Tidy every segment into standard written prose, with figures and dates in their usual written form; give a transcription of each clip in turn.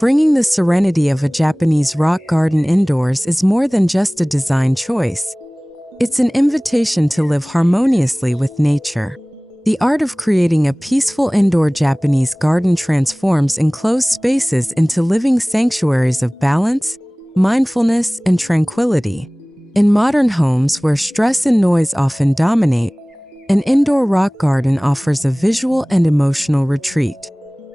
Bringing the serenity of a Japanese rock garden indoors is more than just a design choice. It's an invitation to live harmoniously with nature. The art of creating a peaceful indoor Japanese garden transforms enclosed spaces into living sanctuaries of balance, mindfulness, and tranquility. In modern homes where stress and noise often dominate, an indoor rock garden offers a visual and emotional retreat.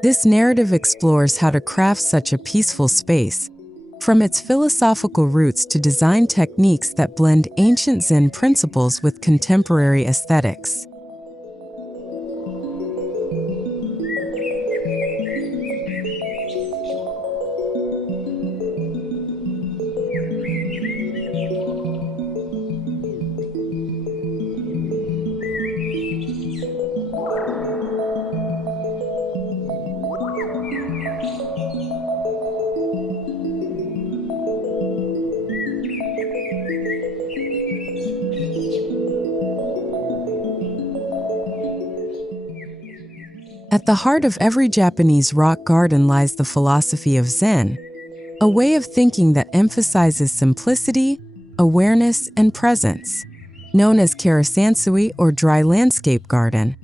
This narrative explores how to craft such a peaceful space, from its philosophical roots to design techniques that blend ancient Zen principles with contemporary aesthetics. At the heart of every Japanese rock garden lies the philosophy of Zen, a way of thinking that emphasizes simplicity, awareness, and presence. Known as karasansui or dry landscape garden,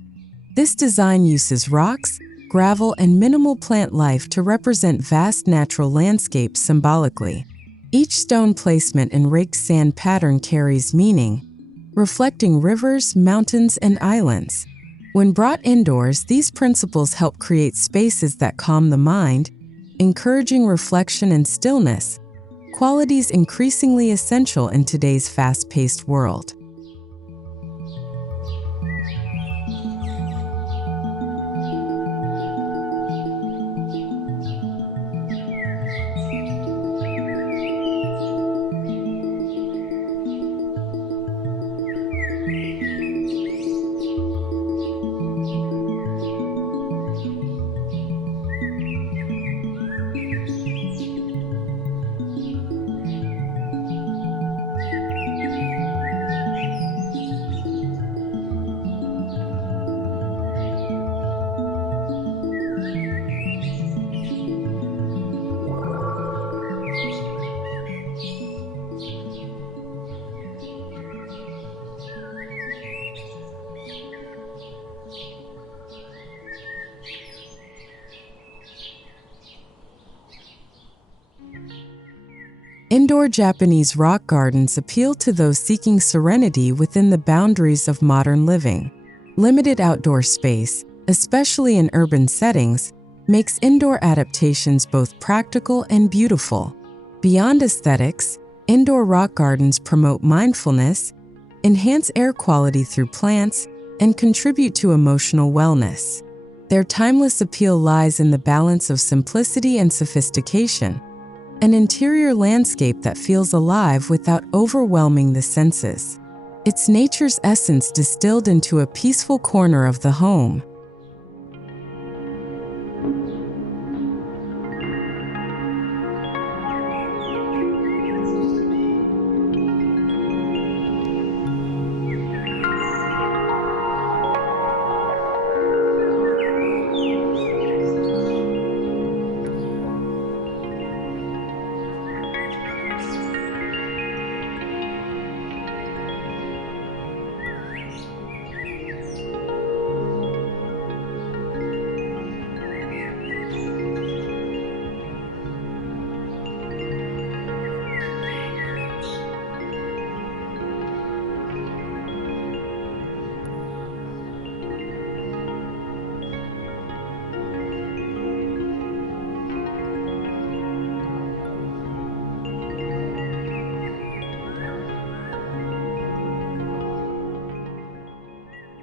this design uses rocks, gravel, and minimal plant life to represent vast natural landscapes symbolically. Each stone placement and raked sand pattern carries meaning, reflecting rivers, mountains, and islands. When brought indoors, these principles help create spaces that calm the mind, encouraging reflection and stillness, qualities increasingly essential in today's fast-paced world. Indoor Japanese rock gardens appeal to those seeking serenity within the boundaries of modern living. Limited outdoor space, especially in urban settings, makes indoor adaptations both practical and beautiful. Beyond aesthetics, indoor rock gardens promote mindfulness, enhance air quality through plants, and contribute to emotional wellness. Their timeless appeal lies in the balance of simplicity and sophistication, an interior landscape that feels alive without overwhelming the senses. It's nature's essence distilled into a peaceful corner of the home.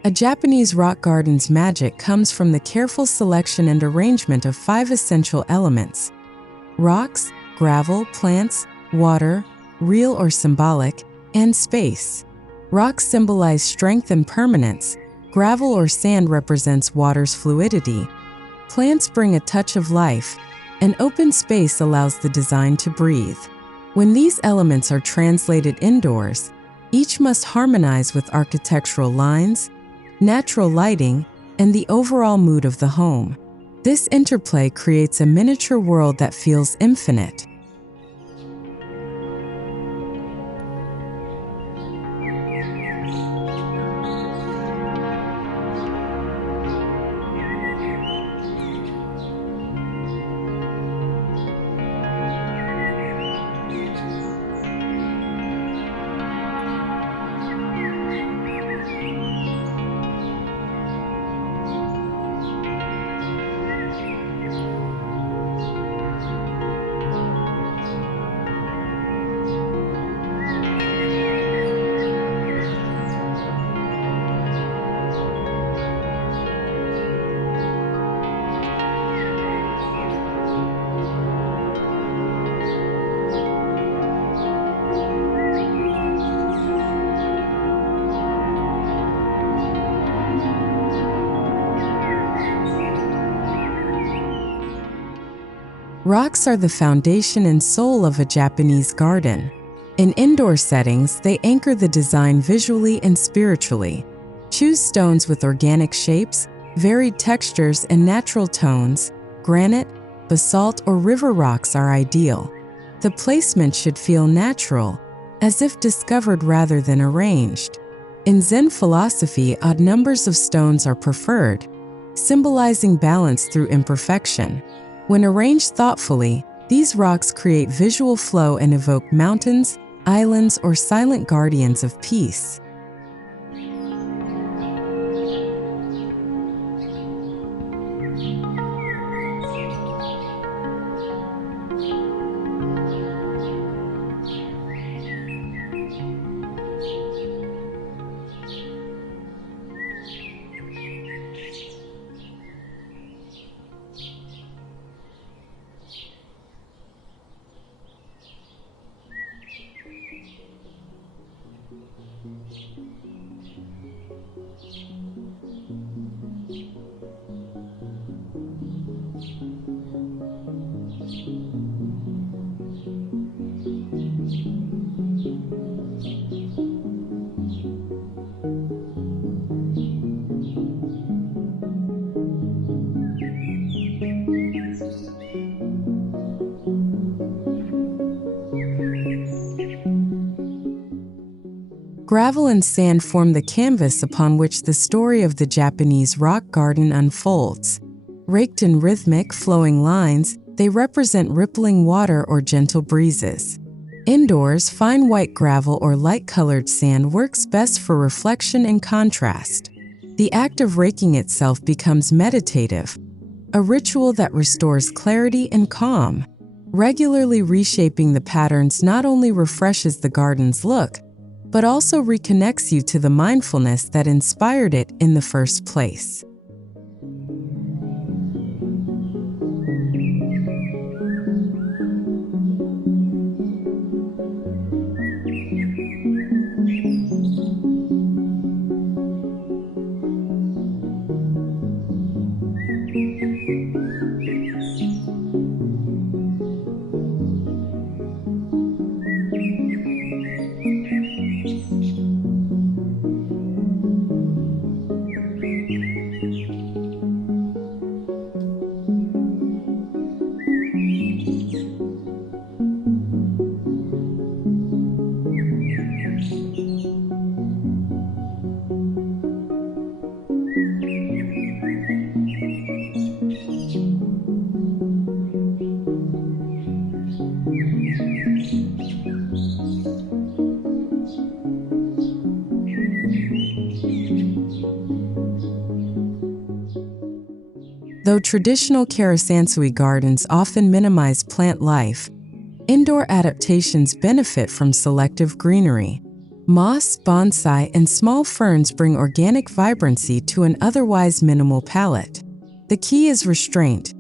A Japanese rock garden's magic comes from the careful selection and arrangement of 5 essential elements: rocks, gravel, plants, water, real or symbolic, and space. Rocks symbolize strength and permanence, gravel or sand represents water's fluidity, plants bring a touch of life, and open space allows the design to breathe. When these elements are translated indoors, each must harmonize with architectural lines, natural lighting, and the overall mood of the home. This interplay creates a miniature world that feels infinite. Rocks are the foundation and soul of a Japanese garden. In indoor settings, they anchor the design visually and spiritually. Choose stones with organic shapes, varied textures, and natural tones. Granite, basalt, or river rocks are ideal. The placement should feel natural, as if discovered rather than arranged. In Zen philosophy, odd numbers of stones are preferred, symbolizing balance through imperfection. When arranged thoughtfully, these rocks create visual flow and evoke mountains, islands, or silent guardians of peace. Gravel and sand form the canvas upon which the story of the Japanese rock garden unfolds. Raked in rhythmic, flowing lines, they represent rippling water or gentle breezes. Indoors, fine white gravel or light-colored sand works best for reflection and contrast. The act of raking itself becomes meditative, a ritual that restores clarity and calm. Regularly reshaping the patterns not only refreshes the garden's look, but also reconnects you to the mindfulness that inspired it in the first place. Though traditional karasansui gardens often minimize plant life, indoor adaptations benefit from selective greenery. Moss, bonsai, and small ferns bring organic vibrancy to an otherwise minimal palette. The key is restraint.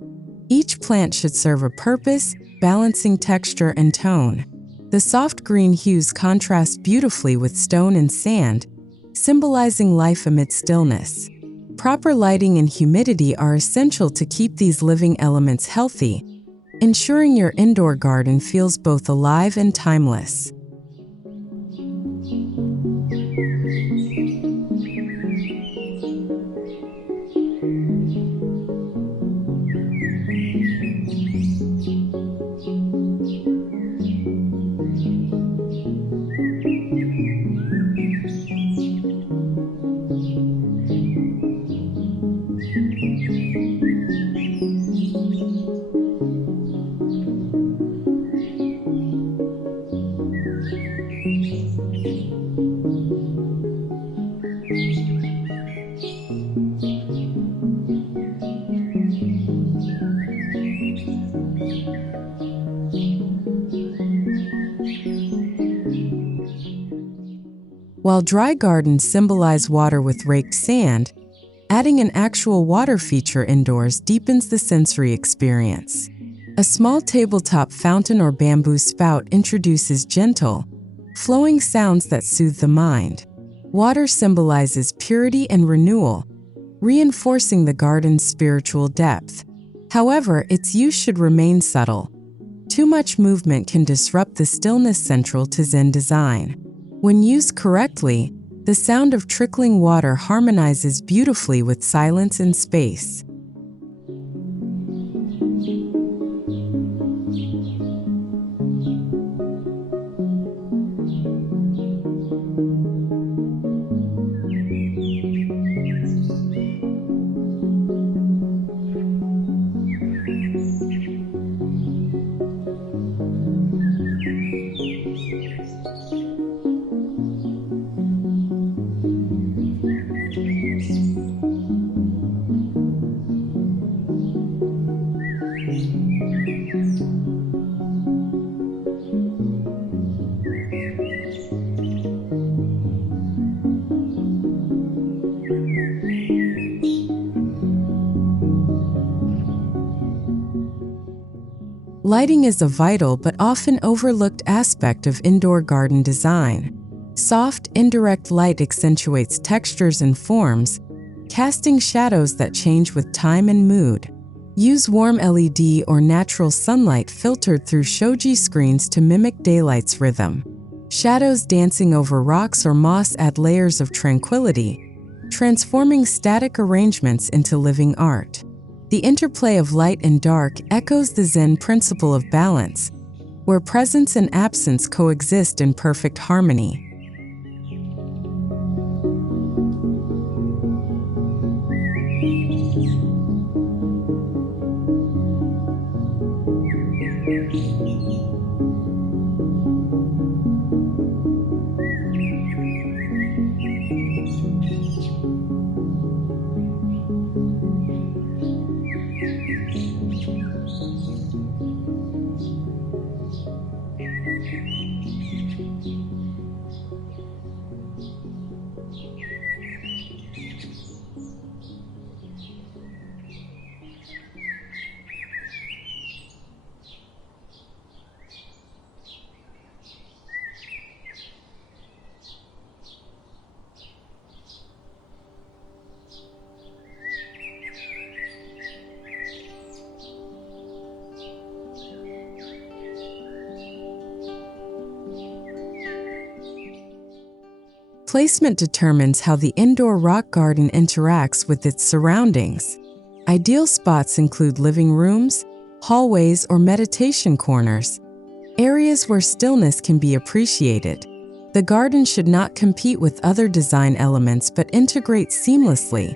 Each plant should serve a purpose, balancing texture and tone. The soft green hues contrast beautifully with stone and sand, symbolizing life amid stillness. Proper lighting and humidity are essential to keep these living elements healthy, ensuring your indoor garden feels both alive and timeless. While dry gardens symbolize water with raked sand, adding an actual water feature indoors deepens the sensory experience. A small tabletop fountain or bamboo spout introduces gentle, flowing sounds that soothe the mind. Water symbolizes purity and renewal, reinforcing the garden's spiritual depth. However, its use should remain subtle. Too much movement can disrupt the stillness central to Zen design. When used correctly, the sound of trickling water harmonizes beautifully with silence and space. Lighting is a vital but often overlooked aspect of indoor garden design. Soft, indirect light accentuates textures and forms, casting shadows that change with time and mood. Use warm LED or natural sunlight filtered through shoji screens to mimic daylight's rhythm. Shadows dancing over rocks or moss add layers of tranquility, transforming static arrangements into living art. The interplay of light and dark echoes the Zen principle of balance, where presence and absence coexist in perfect harmony. Placement determines how the indoor rock garden interacts with its surroundings. Ideal spots include living rooms, hallways, or meditation corners, areas where stillness can be appreciated. The garden should not compete with other design elements but integrate seamlessly,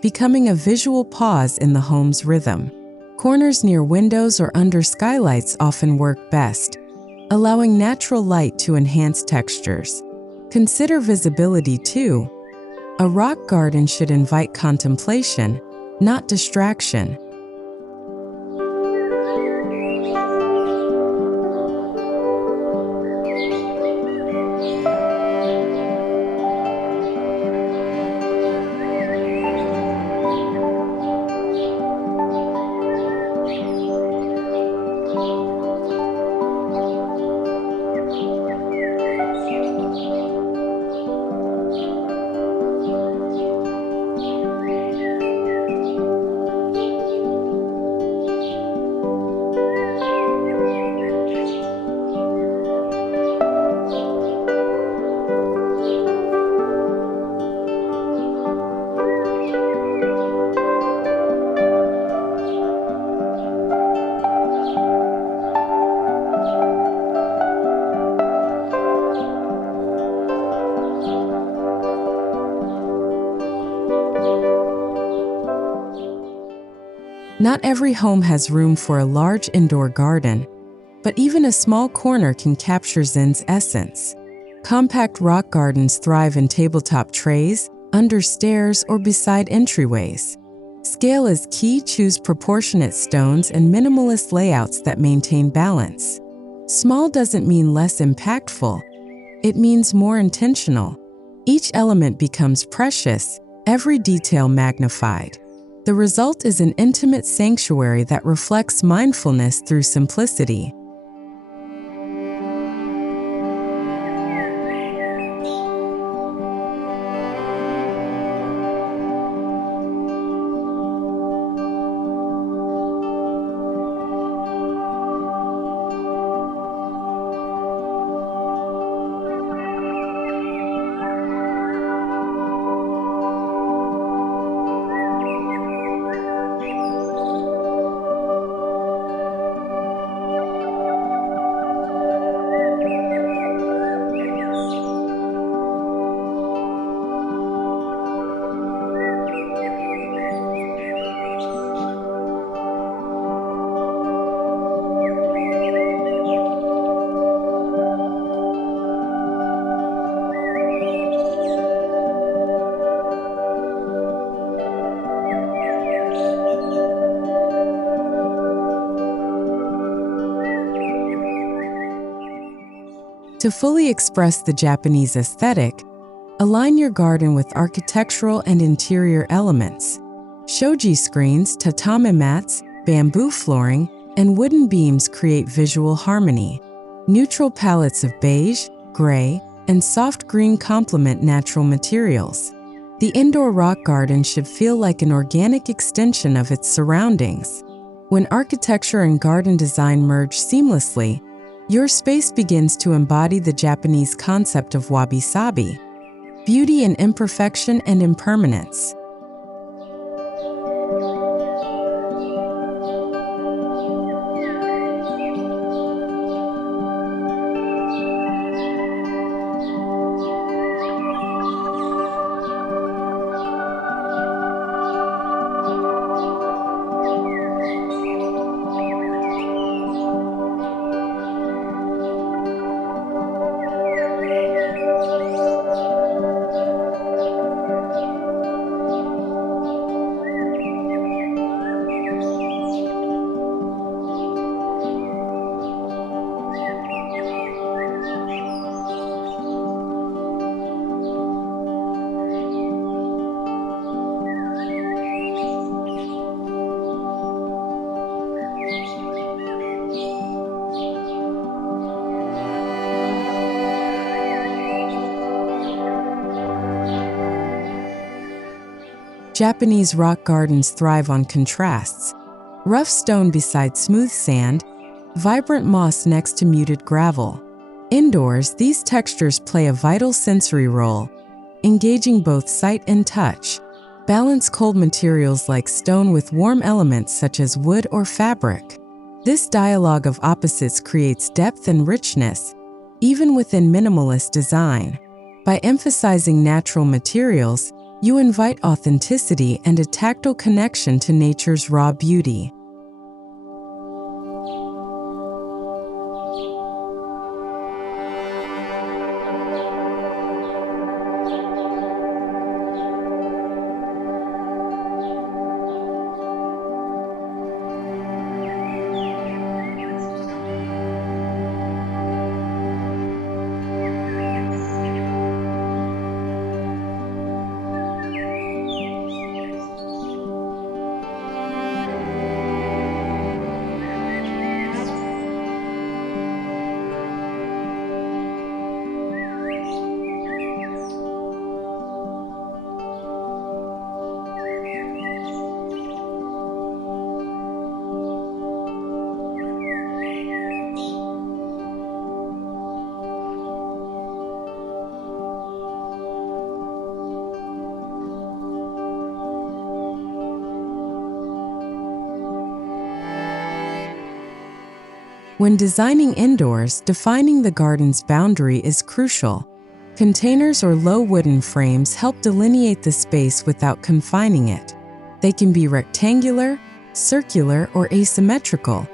becoming a visual pause in the home's rhythm. Corners near windows or under skylights often work best, allowing natural light to enhance textures. Consider visibility too. A rock garden should invite contemplation, not distraction. Not every home has room for a large indoor garden, but even a small corner can capture Zen's essence. Compact rock gardens thrive in tabletop trays, under stairs, or beside entryways. Scale is key. Choose proportionate stones and minimalist layouts that maintain balance. Small doesn't mean less impactful. It means more intentional. Each element becomes precious, every detail magnified. The result is an intimate sanctuary that reflects mindfulness through simplicity. To fully express the Japanese aesthetic, align your garden with architectural and interior elements. Shoji screens, tatami mats, bamboo flooring, and wooden beams create visual harmony. Neutral palettes of beige, gray, and soft green complement natural materials. The indoor rock garden should feel like an organic extension of its surroundings. When architecture and garden design merge seamlessly, your space begins to embody the Japanese concept of wabi-sabi, beauty in imperfection and impermanence. Japanese rock gardens thrive on contrasts. Rough stone beside smooth sand, vibrant moss next to muted gravel. Indoors, these textures play a vital sensory role, engaging both sight and touch. Balance cold materials like stone with warm elements such as wood or fabric. This dialogue of opposites creates depth and richness, even within minimalist design. By emphasizing natural materials, you invite authenticity and a tactile connection to nature's raw beauty. When designing indoors, defining the garden's boundary is crucial. Containers or low wooden frames help delineate the space without confining it. They can be rectangular, circular, or asymmetrical,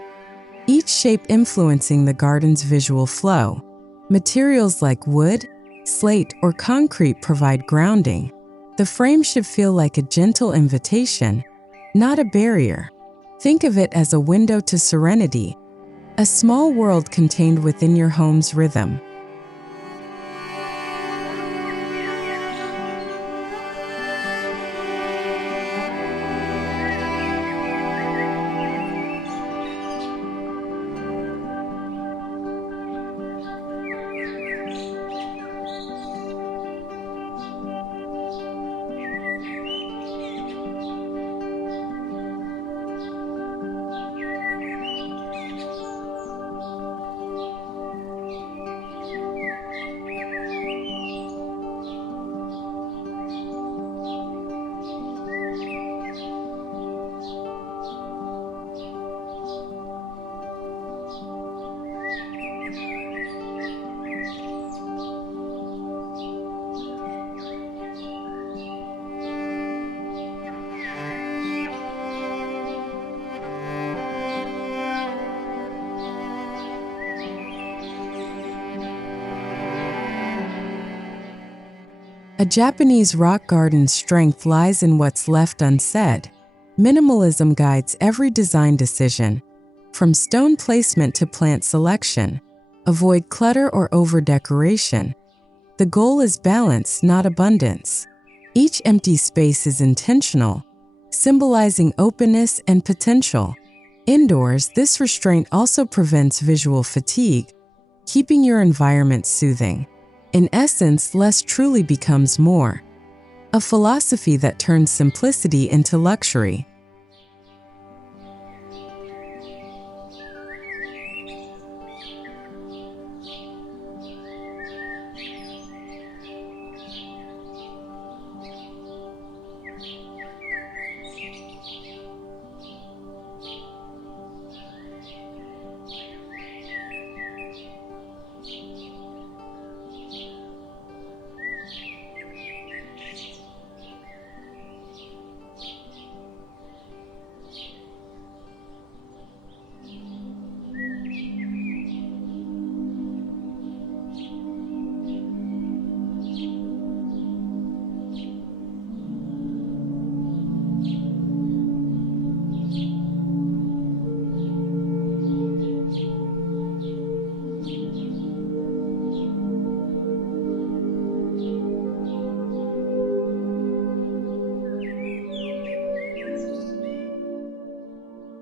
each shape influencing the garden's visual flow. Materials like wood, slate, or concrete provide grounding. The frame should feel like a gentle invitation, not a barrier. Think of it as a window to serenity, a small world contained within your home's rhythm. A Japanese rock garden's strength lies in what's left unsaid. Minimalism guides every design decision, from stone placement to plant selection. Avoid clutter or over-decoration. The goal is balance, not abundance. Each empty space is intentional, symbolizing openness and potential. Indoors, this restraint also prevents visual fatigue, keeping your environment soothing. In essence, less truly becomes more. A philosophy that turns simplicity into luxury.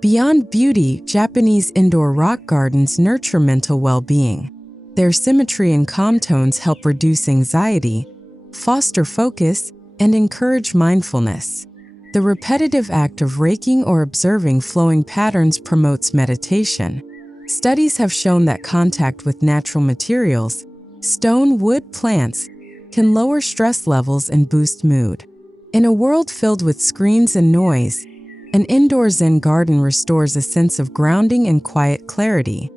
Beyond beauty, Japanese indoor rock gardens nurture mental well-being. Their symmetry and calm tones help reduce anxiety, foster focus, and encourage mindfulness. The repetitive act of raking or observing flowing patterns promotes meditation. Studies have shown that contact with natural materials, stone, wood, plants, can lower stress levels and boost mood. In a world filled with screens and noise, an indoor Zen garden restores a sense of grounding and quiet clarity.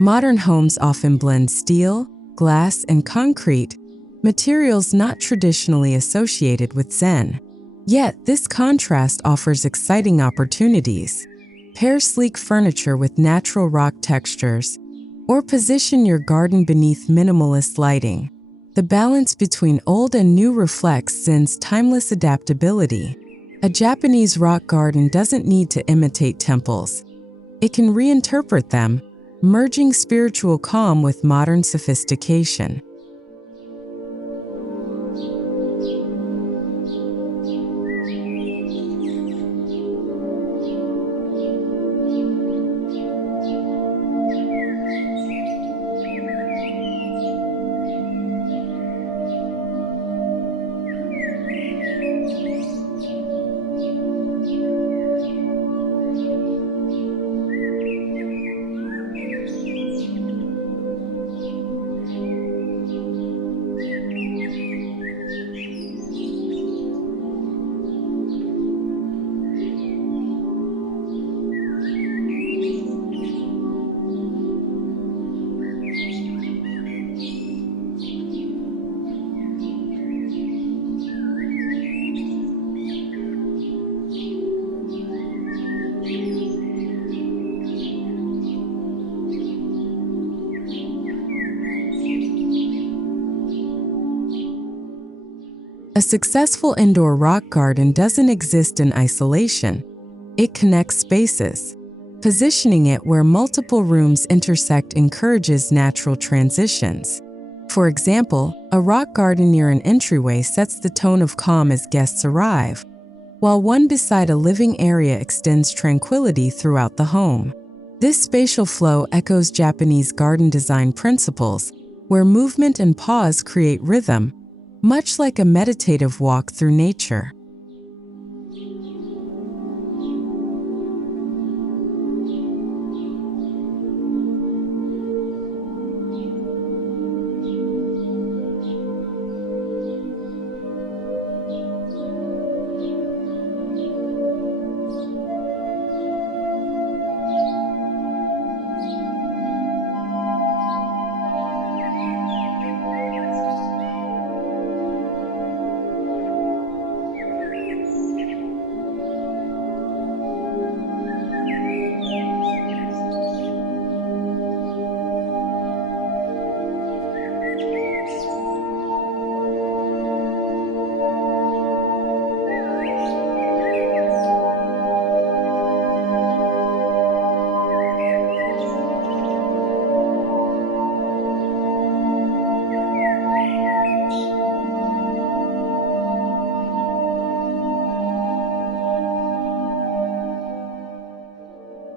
Modern homes often blend steel, glass, and concrete, materials not traditionally associated with Zen. Yet, this contrast offers exciting opportunities. Pair sleek furniture with natural rock textures, or position your garden beneath minimalist lighting. The balance between old and new reflects Zen's timeless adaptability. A Japanese rock garden doesn't need to imitate temples. It can reinterpret them, merging spiritual calm with modern sophistication. A successful indoor rock garden doesn't exist in isolation. It connects spaces. Positioning it where multiple rooms intersect encourages natural transitions. For example, a rock garden near an entryway sets the tone of calm as guests arrive, while one beside a living area extends tranquility throughout the home. This spatial flow echoes Japanese garden design principles, where movement and pause create rhythm, much like a meditative walk through nature.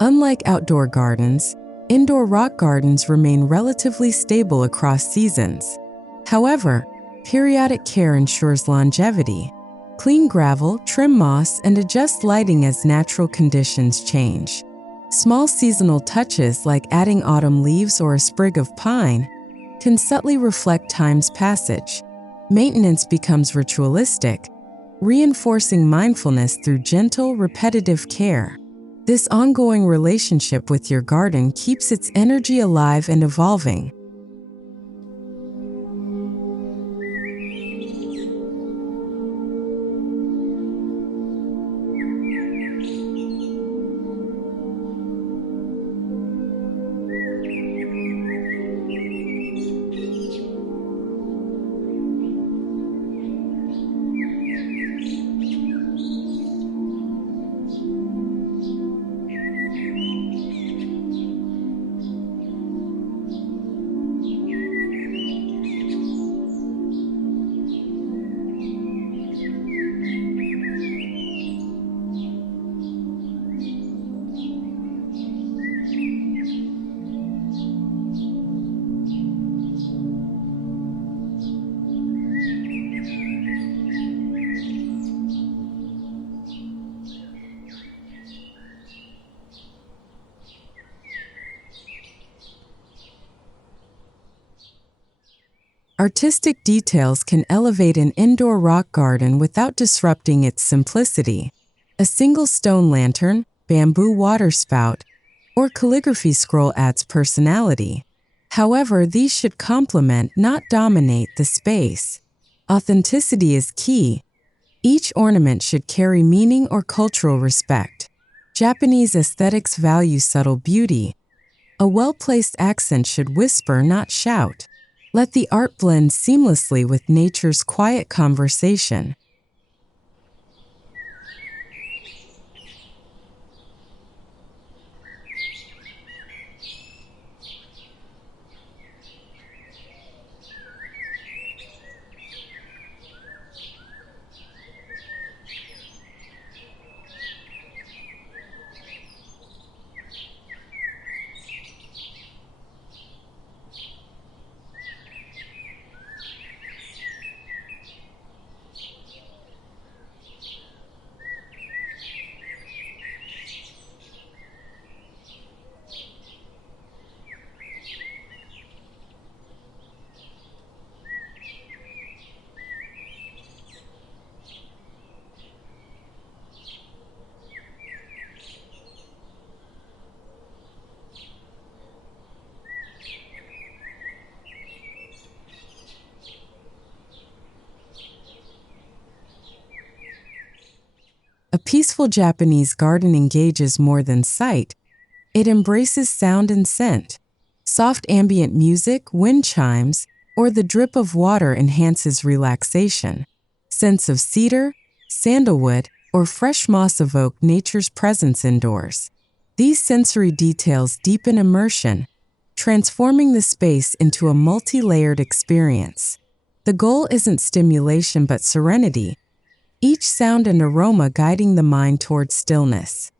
Unlike outdoor gardens, indoor rock gardens remain relatively stable across seasons. However, periodic care ensures longevity. Clean gravel, trim moss, and adjust lighting as natural conditions change. Small seasonal touches like adding autumn leaves or a sprig of pine can subtly reflect time's passage. Maintenance becomes ritualistic, reinforcing mindfulness through gentle, repetitive care. This ongoing relationship with your garden keeps its energy alive and evolving. Artistic details can elevate an indoor rock garden without disrupting its simplicity. A single stone lantern, bamboo water spout, or calligraphy scroll adds personality. However, these should complement, not dominate, the space. Authenticity is key. Each ornament should carry meaning or cultural respect. Japanese aesthetics value subtle beauty. A well-placed accent should whisper, not shout. Let the art blend seamlessly with nature's quiet conversation. A peaceful Japanese garden engages more than sight. It embraces sound and scent. Soft ambient music, wind chimes, or the drip of water enhances relaxation. Scents of cedar, sandalwood, or fresh moss evoke nature's presence indoors. These sensory details deepen immersion, transforming the space into a multi-layered experience. The goal isn't stimulation but serenity, each sound and aroma guiding the mind towards stillness.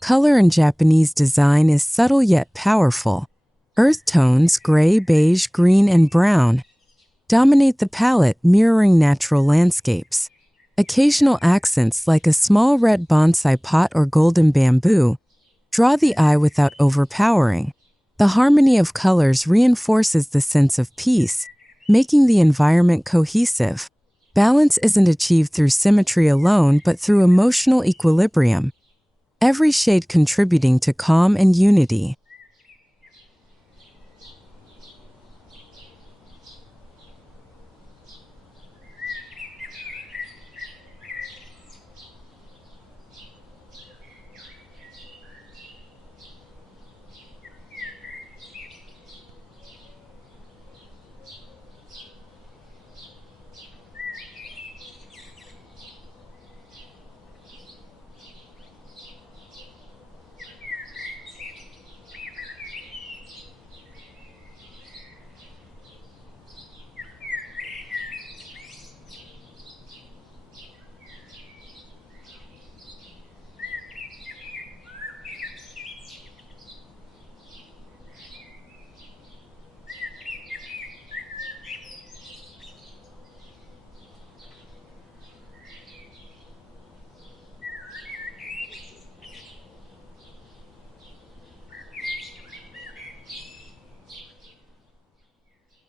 Color in Japanese design is subtle yet powerful. Earth tones, gray, beige, green, and brown, dominate the palette, mirroring natural landscapes. Occasional accents like a small red bonsai pot or golden bamboo draw the eye without overpowering. The harmony of colors reinforces the sense of peace, making the environment cohesive. Balance isn't achieved through symmetry alone, but through emotional equilibrium, every shade contributing to calm and unity.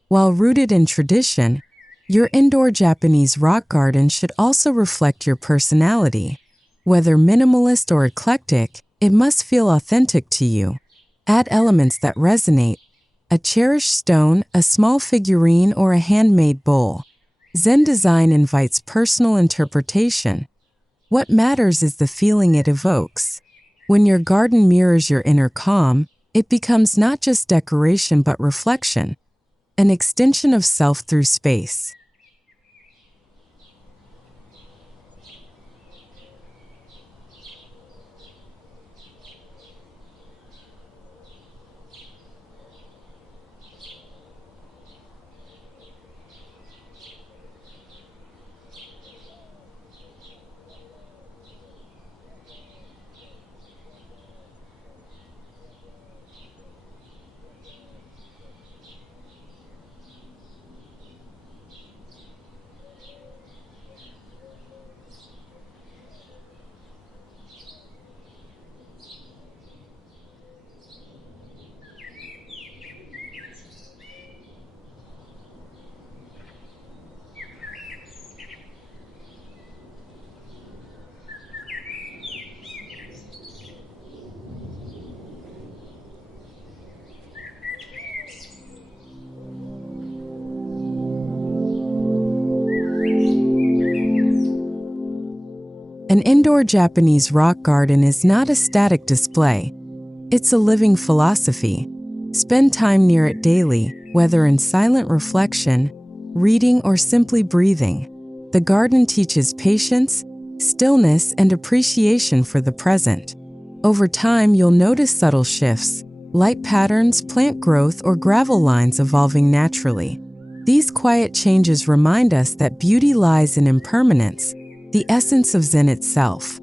While rooted in tradition, your indoor Japanese rock garden should also reflect your personality. Whether minimalist or eclectic, it must feel authentic to you. Add elements that resonate: a cherished stone, a small figurine, or a handmade bowl. Zen design invites personal interpretation. What matters is the feeling it evokes. When your garden mirrors your inner calm, it becomes not just decoration but reflection, an extension of self through space. An indoor Japanese rock garden is not a static display. It's a living philosophy. Spend time near it daily, whether in silent reflection, reading, or simply breathing. The garden teaches patience, stillness, and appreciation for the present. Over time, you'll notice subtle shifts, light patterns, plant growth, or gravel lines evolving naturally. These quiet changes remind us that beauty lies in impermanence, the essence of Zen itself.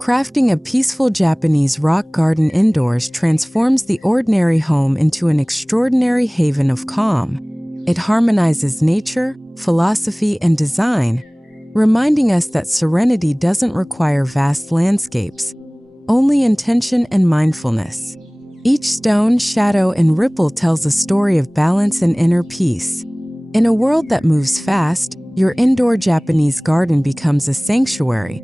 Crafting a peaceful Japanese rock garden indoors transforms the ordinary home into an extraordinary haven of calm. It harmonizes nature, philosophy, and design, reminding us that serenity doesn't require vast landscapes, only intention and mindfulness. Each stone, shadow, and ripple tells a story of balance and inner peace. In a world that moves fast, your indoor Japanese garden becomes a sanctuary,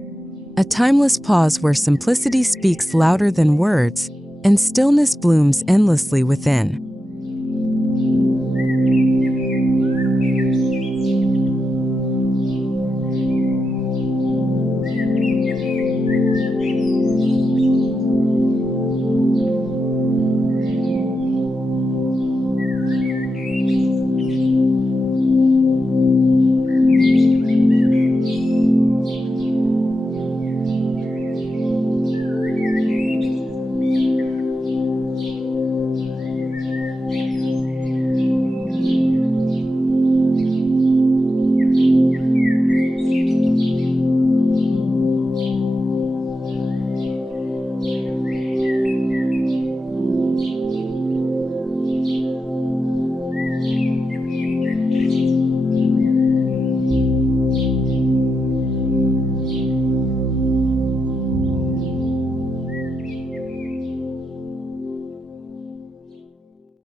a timeless pause where simplicity speaks louder than words and stillness blooms endlessly within.